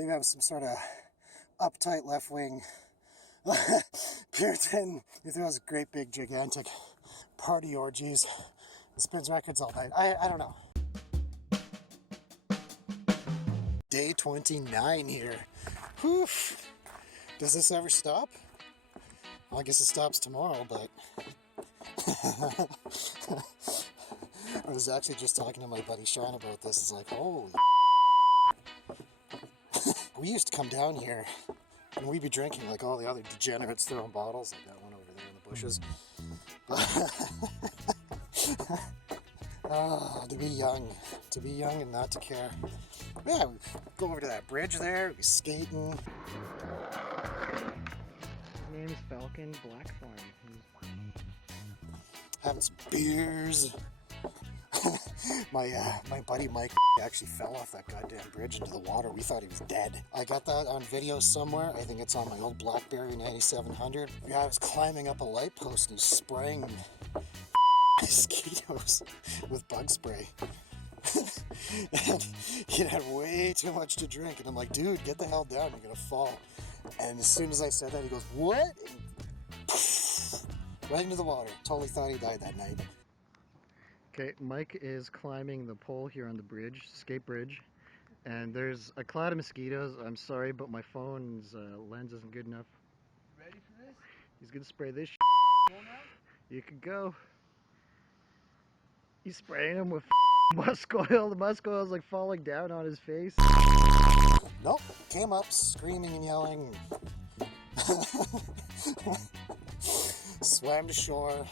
Maybe I'm some sort of uptight left-wing Puritan who throws great big gigantic party orgies and spins records all night. I don't know. Day 29 here. Whew. Does this ever stop? Well, I guess it stops tomorrow, but I was actually just talking to my buddy Sean about this. It's like, holy we used to come down here and we'd be drinking like all the other degenerates throwing bottles, like that one over there in the bushes. Oh, to be young and not to care. Yeah, we go over to that bridge there, we'd be skating. His name's Falcon Blackthorn. Having some beers. My buddy Mike actually fell off that goddamn bridge into the water. We thought he was dead. I got that on video somewhere. I think it's on my old BlackBerry 9700. Yeah, I was climbing up a light post and spraying mosquitoes with bug spray. And he had way too much to drink. And I'm like, dude, get the hell down. You're going to fall. And as soon as I said that, he goes, what? And right into the water. Totally thought he died that night. Okay, Mike is climbing the pole here on the bridge, skate bridge, and there's a cloud of mosquitoes. I'm sorry, but my phone's lens isn't good enough. Ready for this? He's gonna spray this Go now? You could go. He's spraying him with musk oil. The musk oil is like falling down on his face. Nope, came up screaming and yelling. Swam to shore.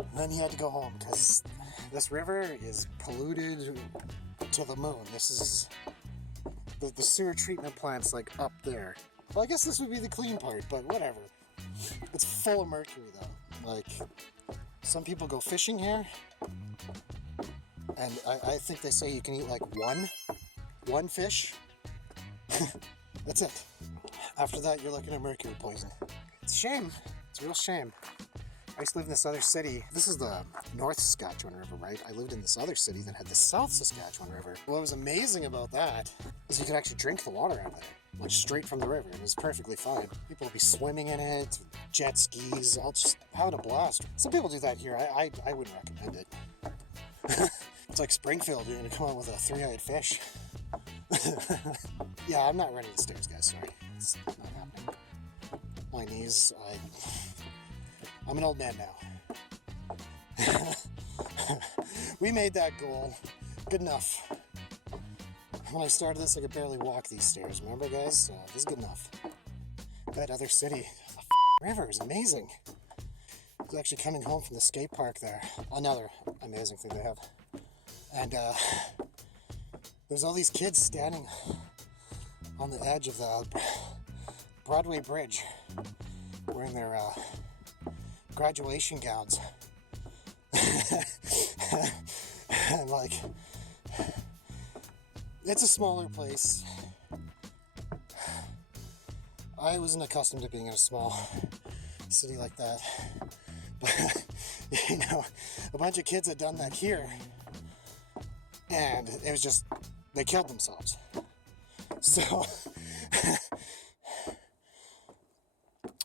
And then he had to go home because this river is polluted to the moon. This is the sewer treatment plant's like up there. Well, I guess this would be the clean part, but whatever. It's full of mercury though. Like, some people go fishing here, and I think they say you can eat like one fish. That's it. After that, you're looking at mercury poison. It's a shame. It's a real shame. I used to live in this other city. This is the North Saskatchewan River, right? I lived in this other city that had the South Saskatchewan River. What was amazing about that is you could actually drink the water out of there, like straight from the river, and it was perfectly fine. People would be swimming in it, jet skis, all just having a blast. Some people do that here. I wouldn't recommend it. It's like Springfield, you're gonna come out with a three-eyed fish. Yeah, I'm not running the stairs, guys, sorry. It's not happening. My knees, I'm an old man now. We made that goal. Good enough. When I started this, I could barely walk these stairs. Remember, guys? So this is good enough. That other city, the river is amazing. I was actually coming home from the skate park there. Another amazing thing they have. And there's all these kids standing on the edge of the Broadway Bridge wearing their graduation gowns. And like, it's a smaller place. I wasn't accustomed to being in a small city like that, but you know, a bunch of kids had done that here, and it was just, they killed themselves. So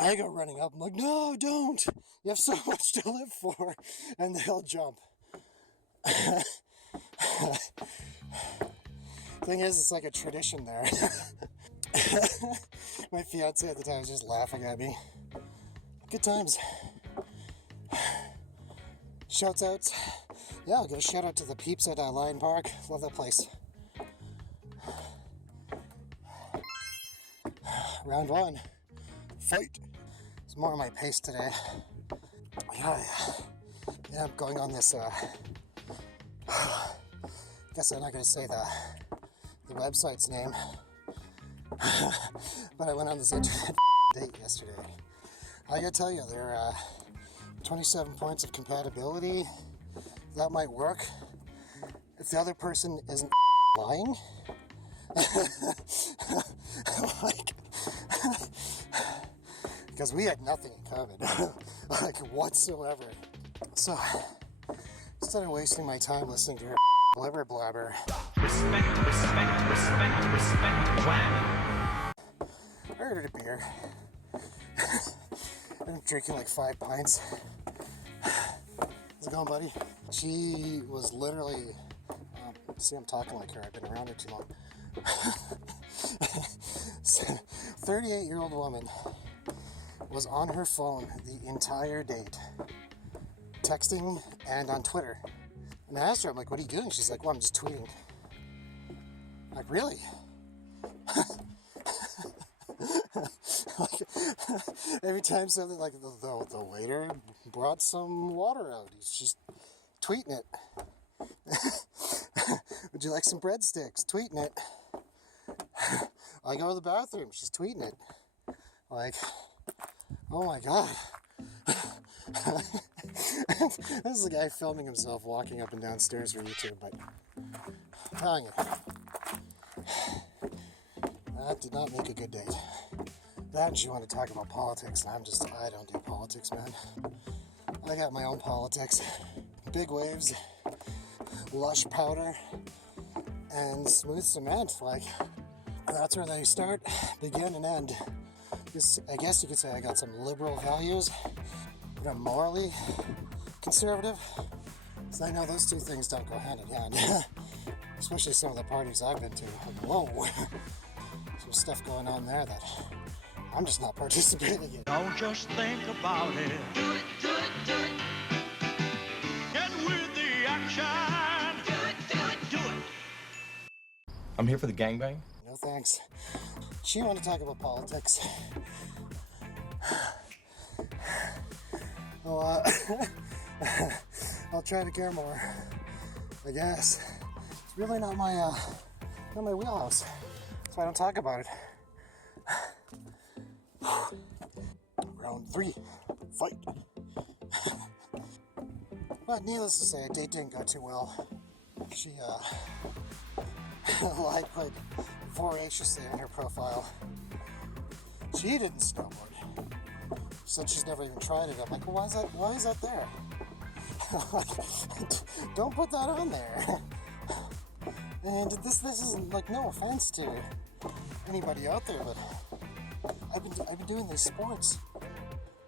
I go running up, I'm like, no, don't! You have so much to live for! And they'll jump. Thing is, it's like a tradition there. My fiance at the time was just laughing at me. Good times. Shouts out. Yeah, I'll give a shout out to the peeps at Lion Park. Love that place. Round one. Fight! It's more of my pace today. Yeah, I'm going on this, guess I'm not going to say the website's name, but I went on this internet date yesterday. I gotta tell you, there are 27 points of compatibility. That might work if the other person isn't lying. Like, because we had nothing in common, like whatsoever. So instead of wasting my time listening to her blabber, I ordered a beer. I'm drinking like 5 pints. How's it going, buddy? She was literally, see, I'm talking like her. I've been around her too long. 38-year-old woman was on her phone the entire date, texting and on Twitter. And I asked her, I'm like, what are you doing? She's like, well, I'm just tweeting. I'm like, really? Like, every time something like the waiter brought some water out, he's just tweeting it. Would you like some breadsticks? Tweeting it. I go to the bathroom, she's tweeting it. Like, oh my god. This is a guy filming himself walking up and down stairs for YouTube, but I'm telling you, that did not make a good date. That and she wanted to talk about politics, and I don't do politics, man. I got my own politics. Big waves, Lush powder, and smooth cement. Like, that's where they start, begin, and end. I guess you could say I got some liberal values, but I'm morally conservative. So I know those two things don't go hand in hand. Especially some of the parties I've been to. Whoa. Some stuff going on there that I'm just not participating in. Don't just think about it. Do it, do it, do it. Get with the action. Do it, do it, do it. I'm here for the gangbang. No thanks. She wanted to talk about politics. Well, I'll try to care more, I guess. It's really not my wheelhouse. That's why I don't talk about it. Round 3, fight. But needless to say, a date didn't go too well. She, I put voraciously in her profile. She didn't snowboard. She said she's never even tried it. I'm like, well, why is that there? Don't put that on there. And this isn't, like, no offense to anybody out there, but I've been doing these sports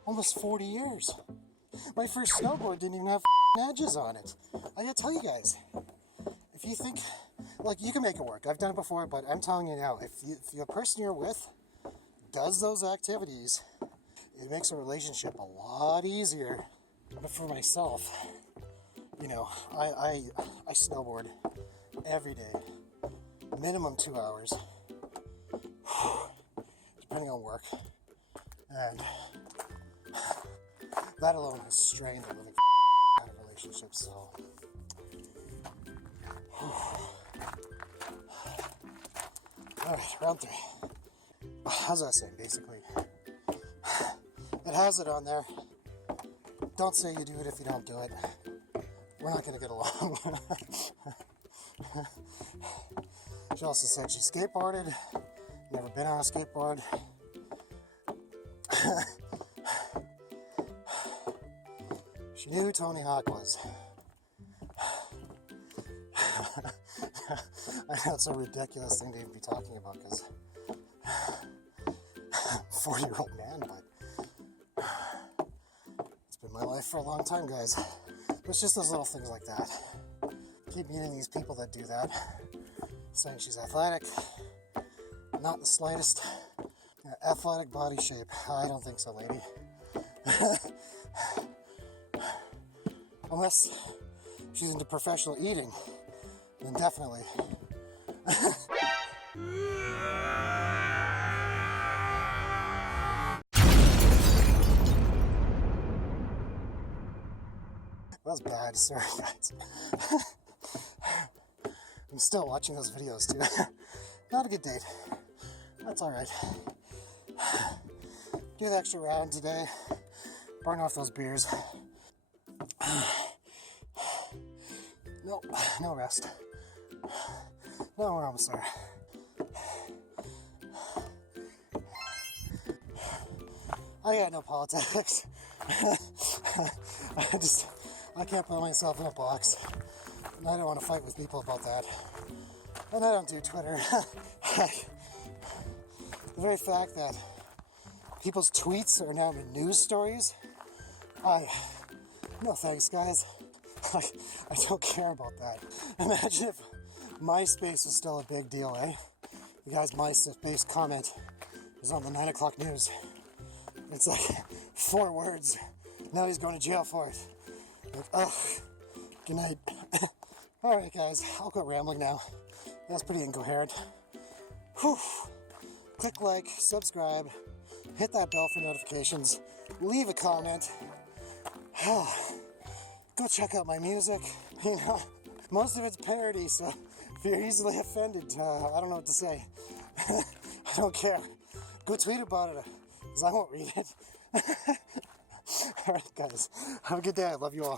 almost 40 years. My first snowboard didn't even have edges on it. I gotta tell you guys, if you think, like, you can make it work. I've done it before, but I'm telling you now, if the person you're with does those activities, it makes a relationship a lot easier. But for myself, you know, I snowboard every day, minimum 2 hours, depending on work, and that alone has strained the living out of relationships. So, all right, round 3. How's that saying? Basically, it has it on there. Don't say you do it if you don't do it. We're not gonna get along. She also said she skateboarded, never been on a skateboard. She knew who Tony Hawk was. I know it's a ridiculous thing to even be talking about because I'm a 40-year-old man, but it's been my life for a long time, guys. It's just those little things like that. Keep meeting these people that do that. Saying she's athletic. Not the slightest. Athletic body shape. I don't think so, lady. Unless she's into professional eating, then definitely. That was bad, sorry guys. I'm still watching those videos too. Not a good date. That's alright. Do the extra round today. Burn off those beers. No rest. No, we're almost there. I got no politics. I can't put myself in a box. And I don't want to fight with people about that. And I don't do Twitter. The very fact that people's tweets are now news stories, no thanks, guys. I don't care about that. Imagine if MySpace was still a big deal, eh? The guy's MySpace comment was on the 9 o'clock news. It's like 4 words. Now he's going to jail for it. Like, ugh. Good night. Alright, guys, I'll quit rambling now. That's pretty incoherent. Whew. Click like, subscribe, hit that bell for notifications, leave a comment. Go check out my music. You know, most of it's parody, so if you're easily offended, I don't know what to say. I don't care. Go tweet about it, because I won't read it. Alright, guys. Have a good day. I love you all.